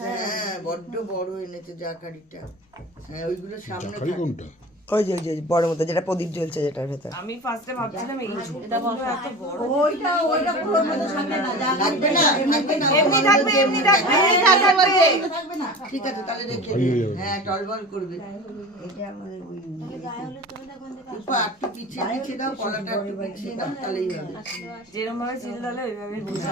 হ্যাঁ বড্ড বড় এনেছে জাকারিটা। হ্যাঁ ওইগুলো সামনে কোনটা? ওই যে বড় মতো যেটা প্রদীপ জ্বলছে যেটার ভেতর। আমি ফার্স্টে ভাবছিলাম এই ছোটটা বন্ধ এত বড়। ওইটা পুরো মতো সামনে না লাগবে না এমনি থাকবে থাকবে না। ঠিক আছে তাহলে রেখে হ্যাঁ টলবল করবে। এটা আমাদের ওই একটু পিছিয়ে দাও, কলাটা একটু পিছিয়ে দাও, তাহলেই হবে। যেরকম ভাবে চিল দালে ওইভাবে বসে।